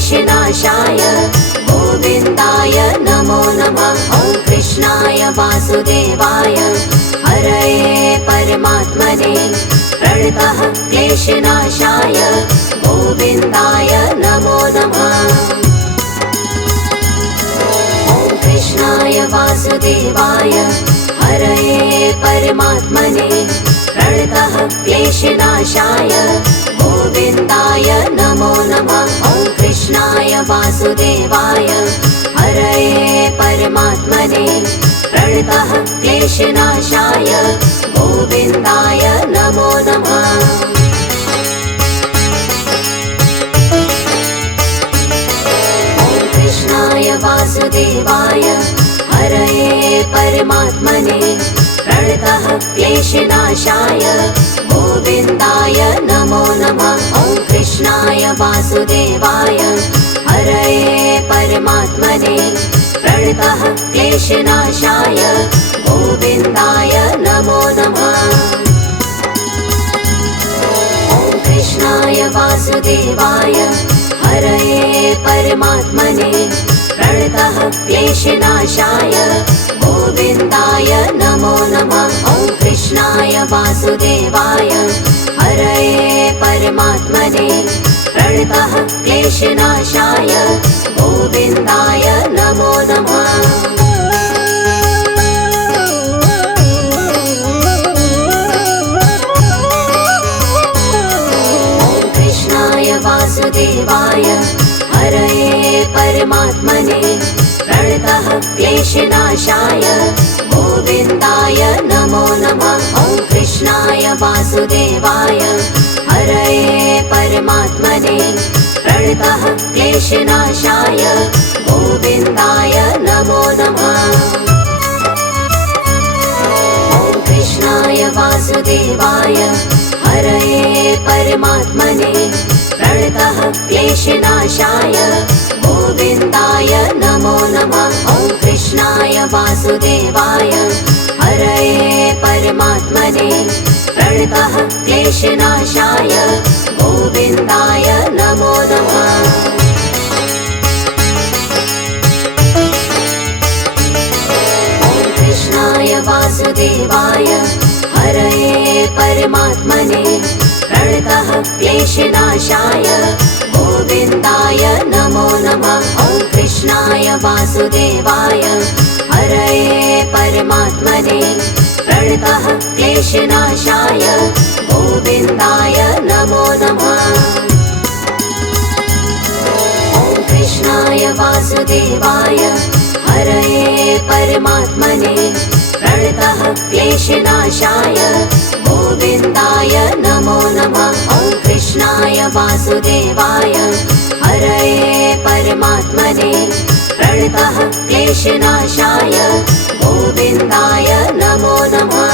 क्लेशनाशाय गोविन्दाय नमो नमः। ॐ कृष्णाय वासुदेवाय हरये परमात्मने प्रणतः क्लेशनाशाय गोविन्दाय नमो नमः। ॐ कृष्णाय वासुदेवाय हरये परमात्मने प्रणतः क्लेशनाशाय गोविन्दाय नमो नमः। ॐ कृष्णाय वासुदेवाय हरये परमात्मने प्रणतः क्लेशनाशाय गोविन्दाय नमो नमः। ॐ कृष्णाय वासुदेवाय हरये परमात्मने प्रणतः क्लेशनाशाय गोविन्दाय नमो नमः। ॐ कृष्णाय वासुदेवाय हरये परमात्मने प्रणतः क्लेशनाशाय गोविन्दाय नमो नमः। ॐ कृष्णाय वासुदेवाय हरये परमात्मने प्रणतः क्लेशनाशाय गोविन्दाय नमो नमः। ॐ कृष्णाय वासुदेवाय हरये परमात्मने प्रणतः क्लेशनाशाय गोविन्दाय नमो नमः। ॐ कृष्णाय वासुदेवाय हरये परमात्मने प्रणतः क्लेशनाशाय गोविन्दाय नमो नमः। ॐ कृष्णाय वासुदेवाय हरये परमात्मने प्रणतः क्लेशनाशाय गोविन्दाय नमो नमः। ॐ कृष्णाय वासुदेवाय हरये परमात्मने प्रणतः क्लेशनाशाय गोविन्दाय नमो नमः। ॐ कृष्णाय वासुदेवाय हरये परमात्मने प्रणतः क्लेशनाशाय गोविन्दाय नमो नमः। ॐ कृष्णाय वासुदेवाय हरये परमात्मने प्रणतः क्लेशनाशाय गोविन्दाय नमो नमः। ॐ कृष्णाय वासुदेवाय हरये परमात्मने प्रणतः क्लेशनाशाय गोविन्दाय नमो नमः। ॐ कृष्णाय वासुदेवाय हरये परमात्मने प्रणतः क्लेशनाशाय गोविन्दाय नमो नमः। ॐ कृष्णाय वासुदेवाय हरये परमात्मने प्रणतः क्लेशनाशाय गोविन्दाय नमो नमः।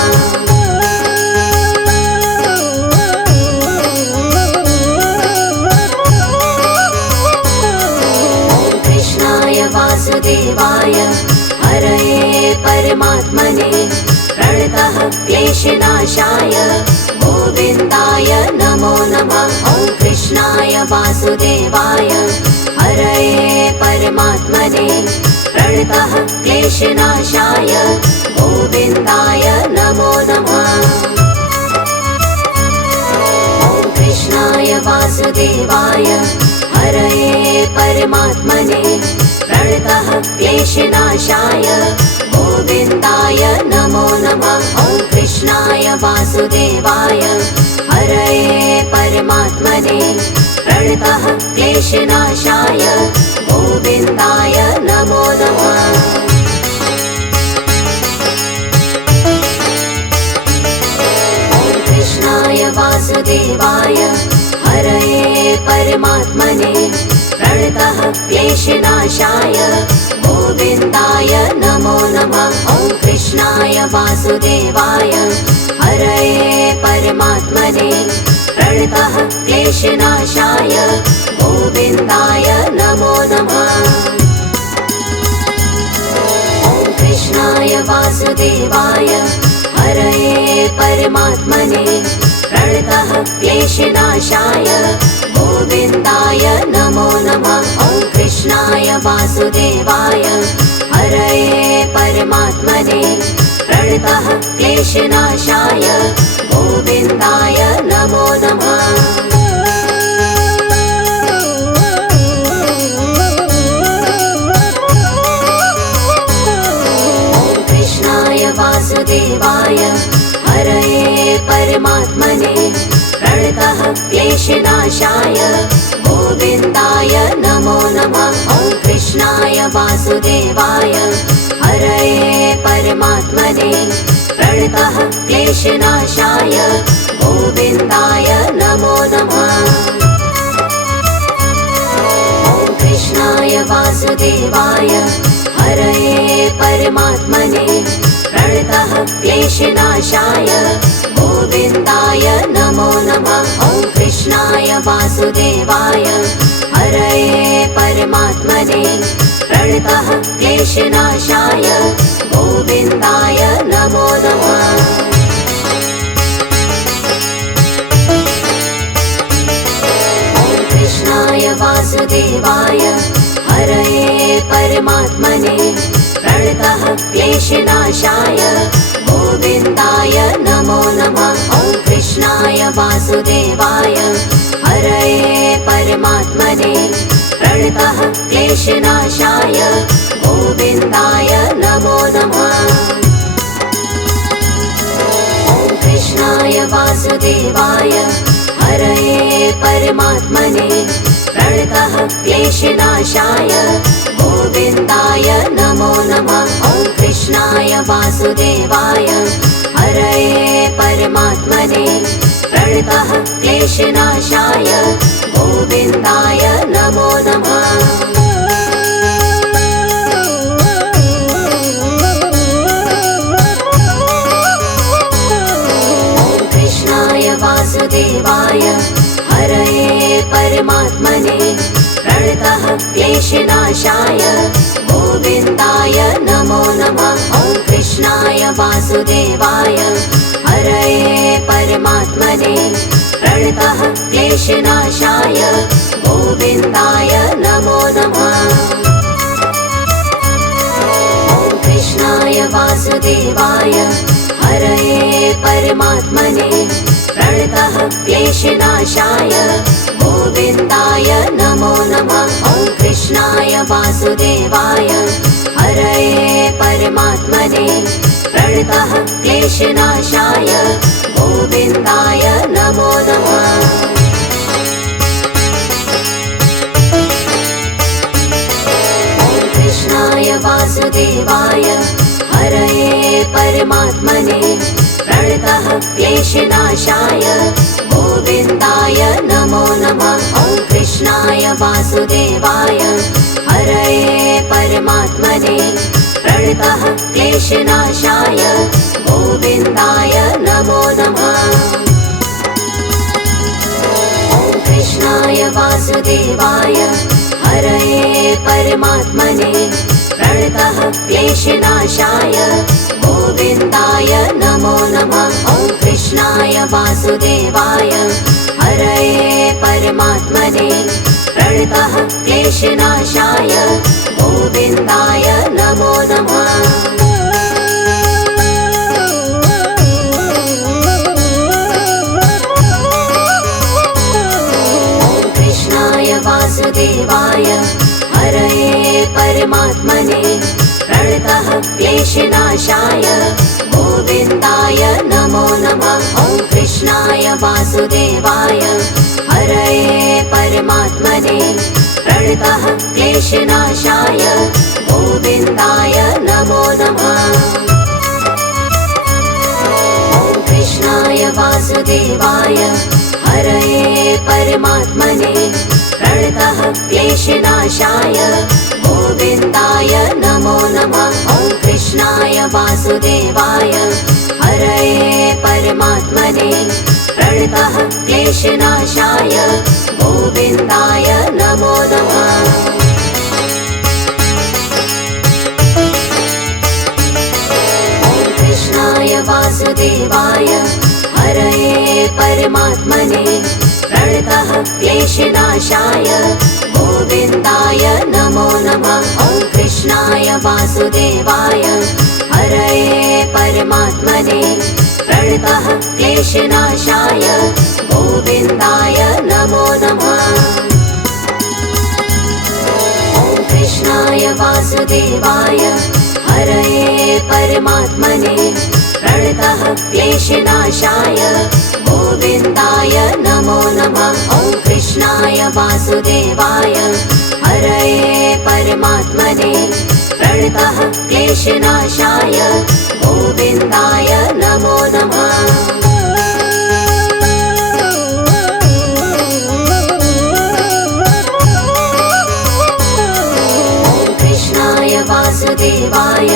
ॐ कृष्णाय वासुदेवाय हरये परमात्मने प्रणतः क्लेशनाशाय गोविन्दाय नमो नमः। ॐ कृष्णाय वासुदेवाय हरये परमात्मने प्रणतः क्लेशनाशाय गोविन्दाय नमो नमः। ॐ कृष्णाय वासुदेवाय हरये परमात्मने प्रणतः क्लेशनाशाय गोविन्दाय नमो नमः। ॐ कृष्णाय वासुदेवाय हरये परमात्मने प्रणतः क्लेशनाशाय गोविन्दाय नमो नमः। ॐ कृष्णाय वासुदेवाय हरये परमात्मने प्रणतः क्लेशनाशाय गोविन्दाय नमो नमः। ॐ कृष्णाय वासुदेवाय हरये परमात्मने प्रणतः क्लेशनाशाय गोविन्दाय नमो नमः। ॐ कृष्णाय वासुदेवाय हरये परमात्मने प्रणतः क्लेशनाशाय गोविन्दाय नमो नमः। वासुदेवाय हरये परमात्मने प्रणतः क्लेशनाशाय गोविन्दाय नमो नमः। वासुदेवाय हरये परमात्मने प्रणतः क्लेशनाशाय गोविन्दाय नमो नमः। ॐ कृष्णाय वासुदेवाय हरये परमात्मने प्रणतः क्लेशनाशाय गोविन्दाय नमो नमः। ॐ कृष्णाय वासुदेवाय हरये परमात्मने प्रणतः क्लेशनाशाय गोविन्दाय नमो नमः। ॐ कृष्णाय वासुदेवाय हरये परमात्मने प्रणतः क्लेशनाशाय गोविन्दाय नमो नमः। ॐ कृष्णाय वासुदेवाय हरये परमात्मने प्रणतः क्लेशनाशाय गोविन्दाय नमो नमः। ॐ कृष्णाय वासुदेवाय हरये परमात्मने प्रणतः क्लेशनाशाय गोविन्दाय नमो नमः। ॐ कृष्णाय वासुदेवाय हरये परमात्मने प्रणतः क्लेशनाशाय गोविन्दाय नमो नमः। ॐ कृष्णाय वासुदेवाय हरये परमात्मने प्रणतः क्लेशनाशाय गोविन्दाय नमो नमः। ॐ कृष्णाय वासुदेवाय हरये परमात्मने प्रणतः क्लेशनाशाय गोविन्दाय नमो नमः। ॐ कृष्णाय वासुदेवाय हरये परमात्मने प्रणतः क्लेशनाशाय गोविन्दाय नमो नमः। ॐ कृष्णाय वासुदेवाय हरये परमात्मने प्रणतः क्लेशनाशाय गोविन्दाय नमो नमः। ॐ कृष्णाय वासुदेवाय हरये परमात्मने प्रणतः क्लेशनाशाय गोविन्दाय नमो नमः। ॐ कृष्णाय वासुदेवाय हरये परमात्मने प्रणतः क्लेशनाशाय गोविन्दाय नमो नमः। ॐ कृष्णाय वासुदेवाय हरये परमात्मने प्रणतः क्लेशनाशाय गोविन्दाय नमो नमः। ॐ कृष्णाय वासुदेवाय हरये परमात्मने प्रणतः क्लेशनाशाय गोविन्दाय नमो नमः। ॐ कृष्णाय वासुदेवाय हरये परमात्मने प्रणतः क्लेशनाशाय गोविन्दाय नमो नमः। ॐ कृष्णाय वासुदेवाय हरये परमात्मने प्रणतः क्लेशनाशाय गोविन्दाय नमो नमः। ॐ कृष्णाय वासुदेवाय हरये परमात्मने प्रणतः क्लेशनाशाय गोविन्दाय नमो नमः। ॐ कृष्णाय वासुदेवाय हरये परमात्मने प्रणतः क्लेशनाशाय गोविन्दाय नमो नमः। ॐ कृष्णाय वासुदेवाय हरये परमात्मने प्रणतः क्लेशनाशाय गोविन्दाय नमो नमः। ॐ कृष्णाय वासुदेवाय हरये परमात्मने प्रणतः क्लेशनाशाय गोविन्दाय नमो नमः। वासुदेवाय हरये परमात्मने प्रणतः क्लेशनाशाय गोविन्दाय नमो नमः। ॐ कृष्णाय वासुदेवाय हरये परमात्मने प्रणतः क्लेशनाशाय गोविन्दाय नमो नमः। ॐ कृष्णाय वासुदेवाय हरये परमात्मने प्रणतः क्लेशनाशाय गोविन्दाय नमो नमः। ॐ कृष्णाय वासुदेवाय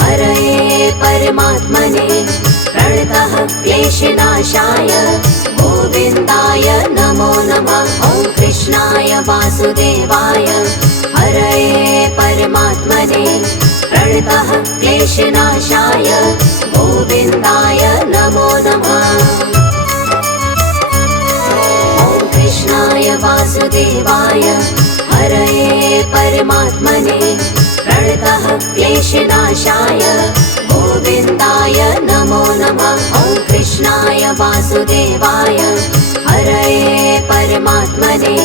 हरये परमात्मने प्रणतः क्लेशनाशाय गोविन्दाय नमो नमः। ॐ कृष्णाय वासुदेवाय हरये परमात्मने प्रणतः क्लेशनाशाय गोविन्दाय नमो नमः। ॐ कृष्णाय वासुदेवाय हरये परमात्मने प्रणतः क्लेशनाशाय गोविन्दाय नमो नमः। ॐ कृष्णाय वासुदेवाय हरये परमात्मने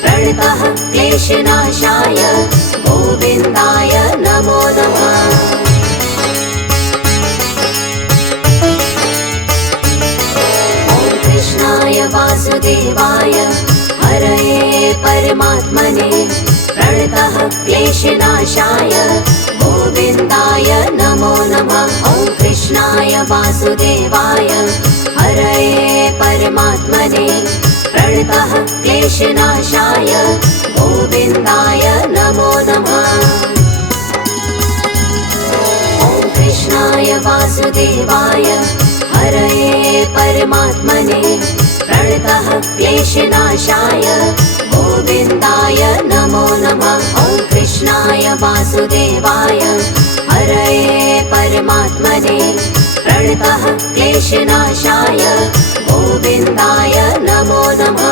प्रणतः क्लेशनाशाय गोविन्दाय नमो नमः। ॐ कृष्णाय वासुदेवाय हरये परमात्मने प्रणतः क्लेशनाशाय गोविन्दाय नमो नमः। ॐ कृष्णाय वासुदेवाय हरये परमात्मने प्रणतः क्लेशनाशाय गोविन्दाय नमो नमः। ॐ कृष्णाय वासुदेवाय हरये परमात्मने प्रणतः क्लेशनाशाय गोविन्दाय नमो नमः। ॐ कृष्णाय वासुदेवाय हरये परमात्मने प्रणतः क्लेशनाशाय गोविन्दाय नमो नमः।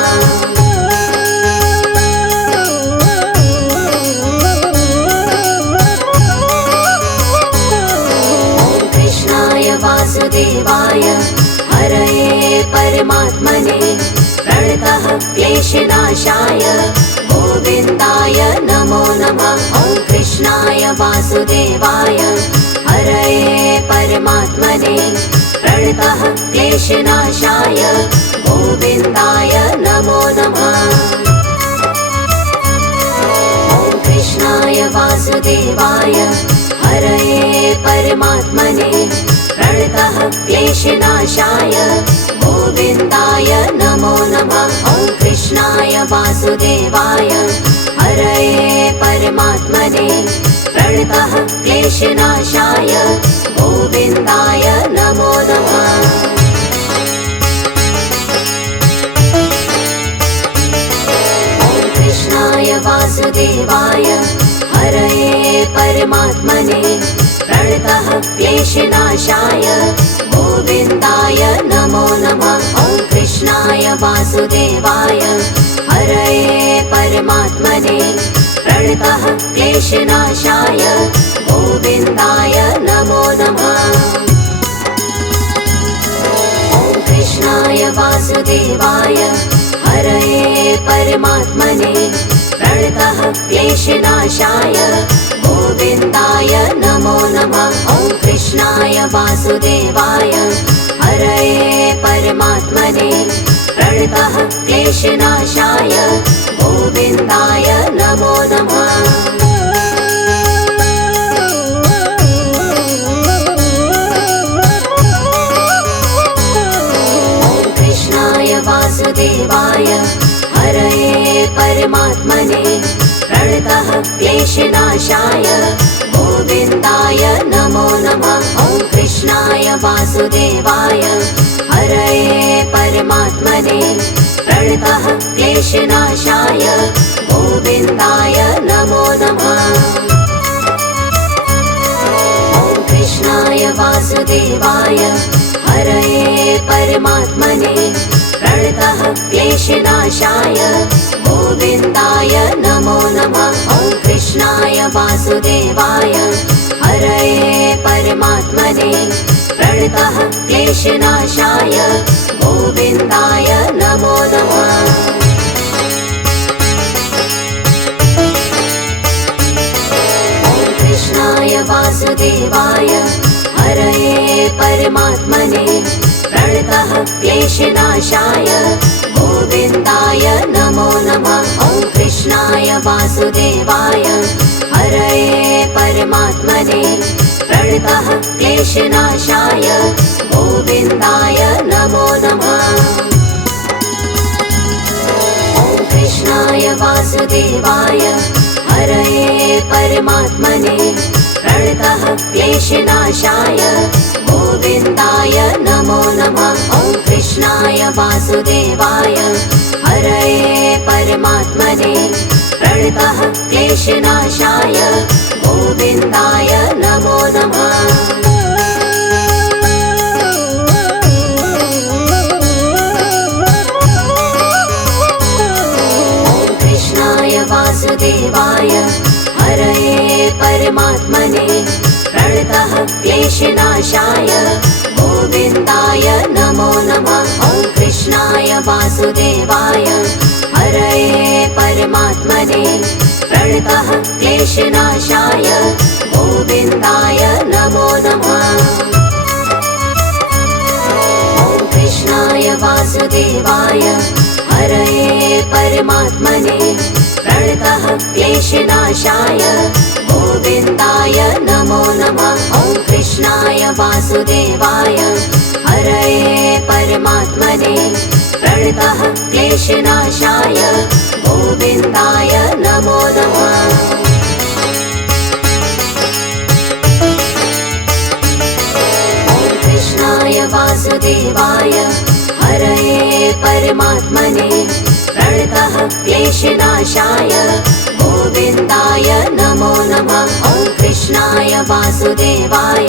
ॐ कृष्णाय वासुदेवाय हरये परमात्मने प्रणतः क्लेशनाशाय गोविन्दाय नमो नमः। ॐ कृष्णाय वासुदेवाय हरये परमात्मने प्रणतः क्लेशनाशाय गोविन्दाय नमो नमः। ॐ कृष्णाय वासुदेवाय हरये परमात्मने प्रणतः क्लेशनाशाय गोविन्दाय नमो नमः। ॐ कृष्णाय वासुदेवाय हरये परमात्मने प्रणतः क्लेशनाशाय गोविन्दाय नमो नमः। ॐ कृष्णाय वासुदेवाय हरये परमात्मने प्रणतः क्लेशनाशाय गोविन्दाय नमो नमः। ॐ कृष्णाय वासुदेवाय हरये परमात्मने प्रणतः क्लेशनाशाय गोविन्दाय नमो नमः। ॐ कृष्णाय वासुदेवाय हरये परमात्मने प्रणतः क्लेशनाशाय गोविन्दाय नमो नमः। ॐ कृष्णाय वासुदेवाय हरये परमात्मने प्रणतः क्लेशनाशाय गोविन्दाय नमो नमः। ॐ कृष्णाय वासुदेवाय हरये परमात्मने प्रणतः क्लेशनाशाय गोविन्दाय नमो नमः। ॐ कृष्णाय वासुदेवाय हरये परमात्मने प्रणतः क्लेशनाशाय गोविन्दाय नमो नमः। ॐ कृष्णाय वासुदेवाय हरये परमात्मने प्रणतः क्लेशनाशाय गोविन्दाय नमो नमः। ॐ कृष्णाय कृष्णाय वासुदेवाय हरये परमात्मने प्रणतः क्लेशनाशाय गोविन्दाय नमो नमः। कृष्णाय वासुदेवाय हरये परमात्मने प्रणतः क्लेशनाशाय गोविन्दाय नमो नमः। ॐ कृष्णाय वासुदेवाय हरये परमात्मने प्रणतः क्लेशनाशाय गोविन्दाय नमो नमः। ॐ कृष्णाय वासुदेवाय हरये परमात्मने प्रणतः क्लेशनाशाय गोविन्दाय नमो नमः। ॐ कृष्णाय वासुदेवाय हरये परमात्मने प्रणतः क्लेशनाशाय गोविन्दाय नमो नमः। वासुदेवाय हरये परमात्मने प्रणतः क्लेशनाशाय गोविन्दाय नमो नमः। ॐ कृष्णाय वासुदेवाय हरये परमात्मने प्रणतः क्लेशनाशाय गोविन्दाय नमो नमः। ॐ कृष्णाय वासुदेवाय हरये परमात्मने प्रणतः क्लेशनाशाय गोविन्दाय नमो नमः। ॐ कृष्णाय वासुदेवाय हरये परमात्मने प्रणतः क्लेशनाशाय गोविन्दाय नमो नमः। ॐ कृष्णाय वासुदेवाय हरये परमात्मने प्रणतः क्लेशनाशाय गोविन्दाय नमो नमः। ॐ कृष्णाय वासुदेवाय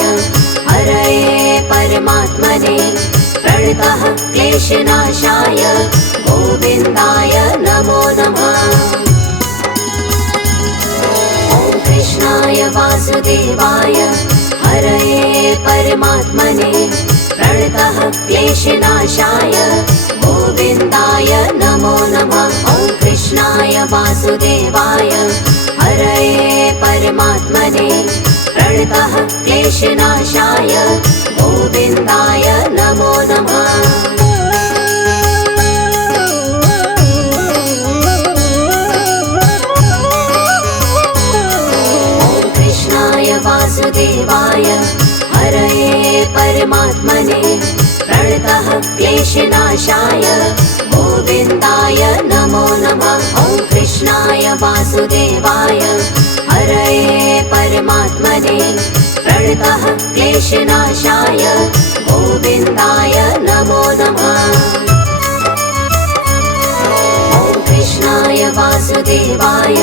हरये परमात्मने प्रणतः क्लेशनाशाय गोविन्दाय नमो नमः। ॐ कृष्णाय वासुदेवाय हरये परमात्मने प्रणतः क्लेशनाशाय गोविन्दाय नमो नमः। ॐ कृष्णाय वासुदेवाय हरये परमात्मने प्रणतः क्लेशनाशाय गोविन्दाय नमो नमः। ॐ कृष्णाय वासुदेवाय हरये परमात्मने प्रणतः क्लेशनाशाय गोविन्दाय नमो नमः। ॐ कृष्णाय वासुदेवाय हरये परमात्मने प्रणतः क्लेशनाशाय गोविन्दाय नमो नमः। ॐ कृष्णाय वासुदेवाय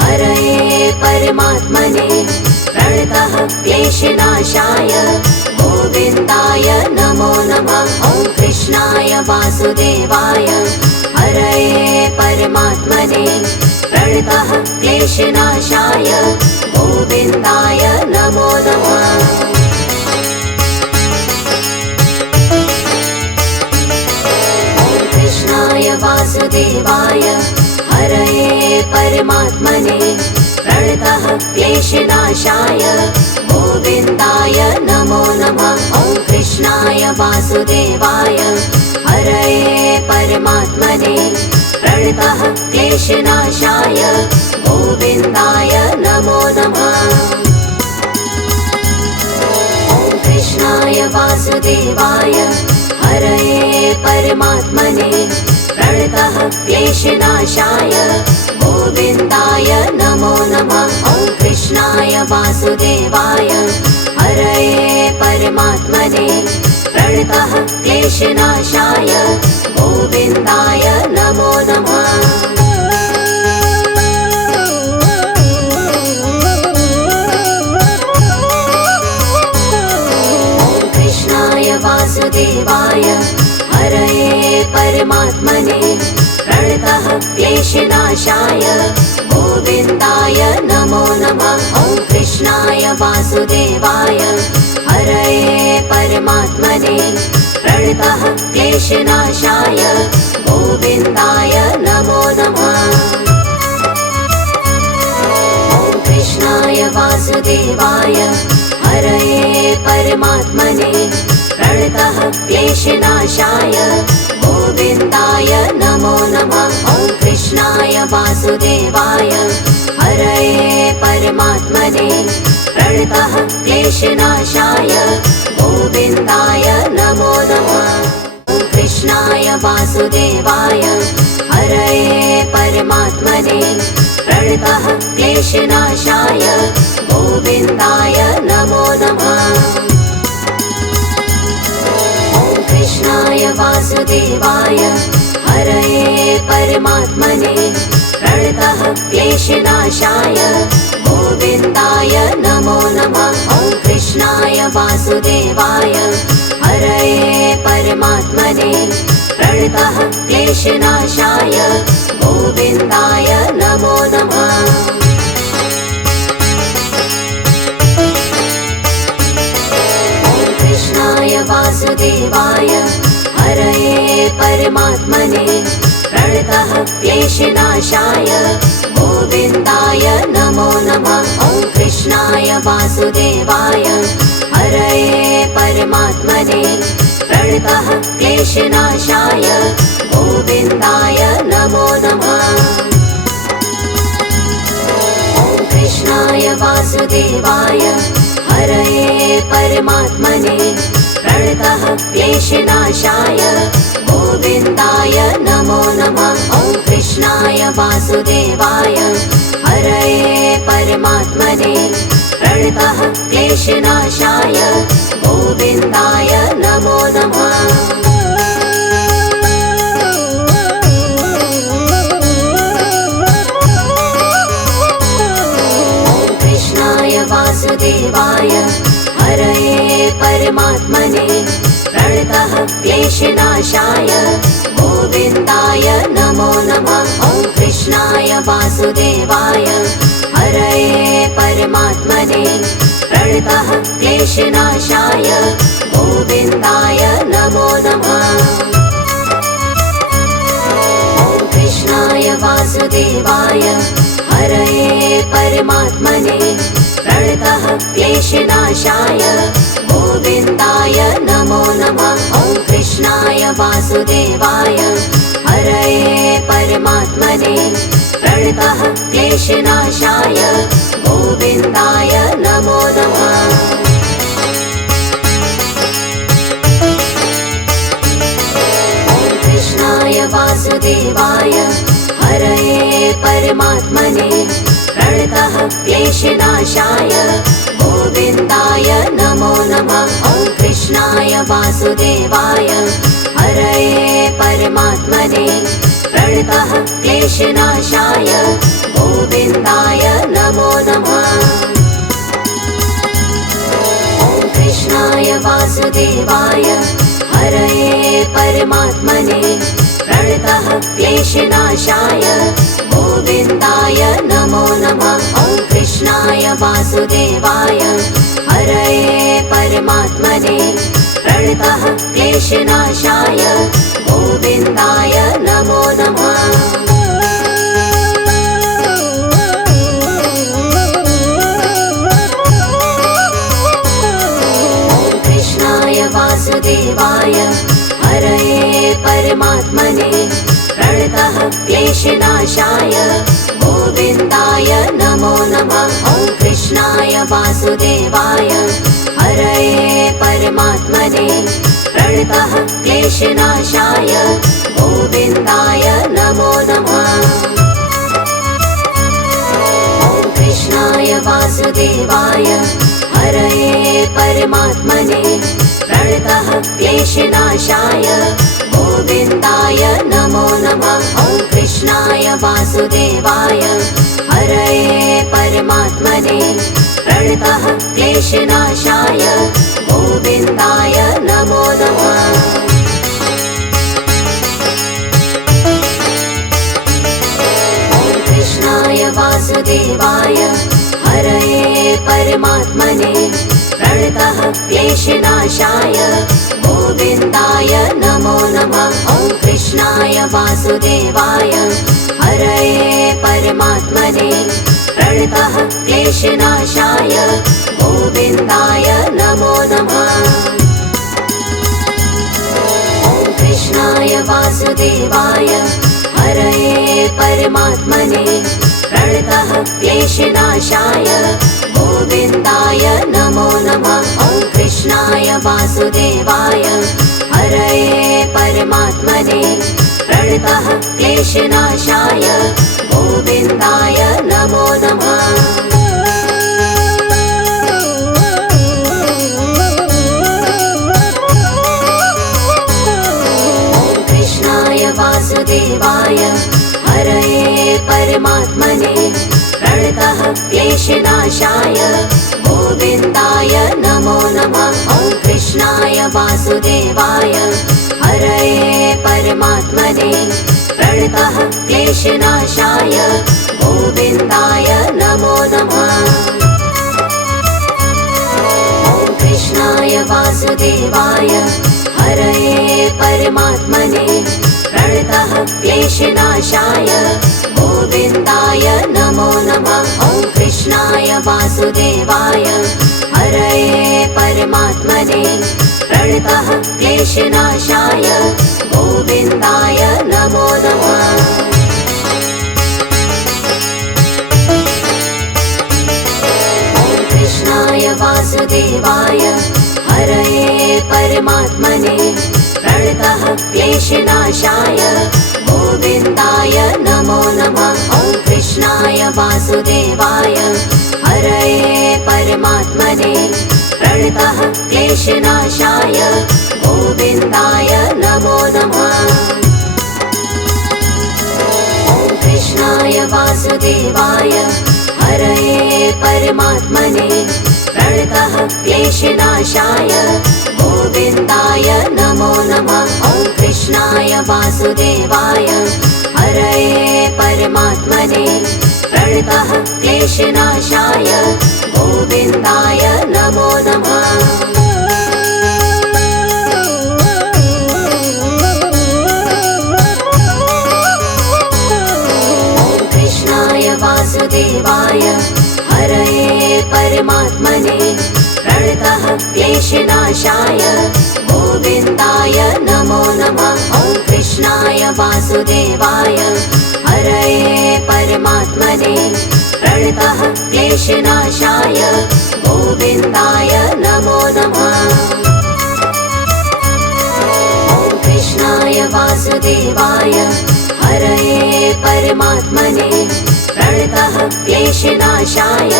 हरये परमात्मने प्रणतः क्लेशनाशाय गोविन्दाय नमो नमः। ॐ कृष्णाय वासुदेवाय हरये परमात्मने प्रणतः क्लेशनाशाय गोविन्दाय नमो नमः। ॐ कृष्णाय वासुदेवाय हरये परमात्मने प्रणतः क्लेशनाशाय गोविन्दाय नमो नमः। ॐ कृष्णाय वासुदेवाय हरये परमात्मने प्रणतः क्लेशनाशाय गोविन्दाय नमो नमः। ॐ कृष्णाय वासुदेवाय हरये परमात्मने प्रणतः क्लेशनाशाय गोविन्दाय नमो नमः। ॐ कृष्णाय वासुदेवाय हरये परमात्मने प्रणतः क्लेशनाशाय गोविन्दाय नमो नमः। ॐ कृष्णाय वासुदेवाय हरये परमात्मने प्रणतः क्लेशनाशाय गोविन्दाय नमो वासुदेवाय हरये परमात्मने प्रणतः क्लेशनाशाय गोविन्दाय नमो नमः। ॐ कृष्णाय वासुदेवाय हरये परमात्मने प्रणतः क्लेशनाशाय गोविन्दाय नमो नमः। ॐ कृष्णाय वासुदेवाय हरये परमात्मने प्रणतः क्लेशनाशाय गोविन्दाय नमो नमः। ॐ कृष्णाय वासुदेवाय हरये परमात्मने प्रणतः क्लेशनाशाय गोविन्दाय नमो नमः। ॐ कृष्णाय वासुदेवाय हरये परमात्मने प्रणतः क्लेशनाशाय गोविन्दाय नमो नमः। ॐ कृष्णाय वासुदेवाय हरये परमात्मने प्रणतः क्लेशनाशाय गोविन्दाय नमो नमः। ॐ कृष्णाय वासुदेवाय हरये परमात्मने प्रणतः क्लेशनाशाय गोविन्दाय नमो नमः। ॐ कृष्णाय वासुदेवाय हरये परमात्मने प्रणतः क्लेशनाशाय गोविन्दाय नमो नमः। ॐ कृष्णाय वासुदेवाय हरये परमात्मने प्रणतः क्लेशनाशाय गोविन्दाय नमो नमः। ॐ कृष्णाय वासुदेवाय हरये परमात्मने प्रणतः क्लेशनाशाय गोविन्दाय नमो नमः। ॐ कृष्णाय वासुदेवाय हरये परमात्मने प्रणतः क्लेशनाशाय गोविन्दाय नमो नमः। ॐ कृष्णाय वासुदेवाय हरये परमात्मने प्रणतः क्लेशनाशाय गोविन्दाय नमो नमः। ॐ कृष्णाय वासुदेवाय हरये परमात्मने प्रणतः क्लेशनाशाय गोविन्दाय नमो नमः। ॐ कृष्णाय वासुदेवाय हरये परमात्मने प्रणतः क्लेशनाशाय गोविन्दाय नमो नमः। ॐ कृष्णाय वासुदेवाय हरये परमात्मने प्रणतः क्लेशनाशाय गोविन्दाय नमो नमः। ॐ कृष्णाय वासुदेवाय हरये परमात्मने प्रणतः क्लेशनाशाय गोविन्दाय नमो नमः। ॐ कृष्णाय वासुदेवाय हरये परमात्मने प्रणतः क्लेशनाशाय गोविन्दाय नमो नमः। ॐ कृष्णाय वासुदेवाय हरये परमात्मने प्रणतः क्लेशनाशाय गोविन्दाय नमो नमः। ॐ कृष्णाय वासुदेवाय हरये परमात्मने प्रणतः क्लेशनाशाय गोविन्दाय नमो नमः। ॐ कृष्णाय वासुदेवाय हरये परमात्मने प्रणतः क्लेशनाशाय गोविन्दाय नमो नमः। ॐ कृष्णाय वासुदेवाय हरये परमात्मने प्रणतः क्लेशनाशाय गोविन्दाय नमो नमः। ॐ कृष्णाय वासुदेवाय हरये परमात्मने प्रणतः क्लेशनाशाय गोविन्दाय नमो नमः। ॐ कृष्णाय वासुदेवाय हरये परमात्मने प्रणतः क्लेशनाशाय गोविन्दाय नमो नमः। ॐ कृष्णाय वासुदेवाय हरये परमात्मने प्रणतः क्लेशनाशाय गोविन्दाय नमो नमः। ॐ कृष्णाय वासुदेवाय हरये परमात्मने प्रणतः क्लेशनाशाय गोविन्दाय नमो नमः। ॐ कृष्णाय वासुदेवाय हरये परमात्मने प्रणतः क्लेशनाशाय गोविन्दाय नमो नमः। वासुदेवाय हरये परमात्मने प्रणतः क्लेशनाशाय गोविन्दाय नमो नमः। ॐ कृष्णाय वासुदेवाय हरये परमात्मने प्रणतः क्लेशनाशाय गोविन्दाय नमो नमः। ॐ कृष्णाय वासुदेवाय हरये परमात्मने प्रणतः क्लेशनाशाय गोविन्दाय नमो नमः। ॐ कृष्णाय वासुदेवाय हरये परमात्मने प्रणतः क्लेशनाशाय गोविन्दाय नमो नमः। ॐ कृष्णाय वासुदेवाय हरये परमात्मने प्रणतः क्लेशनाशाय गोविन्दाय नमो नमः। ॐ कृष्णाय वासुदेवाय हरये परमात्मने प्रणतः क्लेशनाशाय गोविन्दाय नमो नमः। ॐ कृष्णाय वासुदेवाय हरये परमात्मने प्रणतः क्लेशनाशाय गोविन्दाय नमो नमः। ॐ कृष्णाय वासुदेवाय हरये परमात्मने प्रणतः क्लेशनाशाय गोविन्दाय नमो नमः। ॐ कृष्णाय वासुदेवाय हरये परमात्मने प्रणतः क्लेशनाशाय गोविन्दाय नमो नमः। ॐ कृष्णाय वासुदेवाय हरये परमात्मने प्रणतः क्लेशनाशाय गोविन्दाय नमो नमः। ॐ कृष्णाय वासुदेवाय हरये परमात्मने प्रणतः क्लेशनाशाय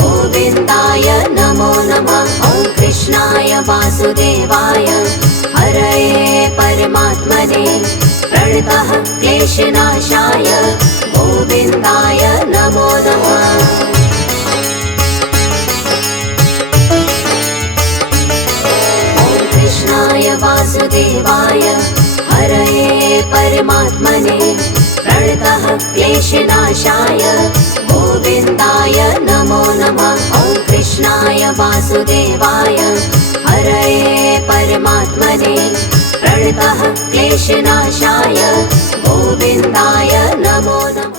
गोविन्दाय नमो नमः। ॐ कृष्णाय वासुदेवाय हरये परमात्मने प्रणतः क्लेशनाशाय गोविन्दाय नमो नमः। ॐ कृष्णाय वासुदेवाय हरये परमात्मने प्रणतः क्लेशनाशाय गोविन्दाय नमो नमः। ॐ कृष्णाय वासुदेवाय हरये परमात्मने प्रणतः क्लेशनाशाय गोविन्दाय नमो नमः।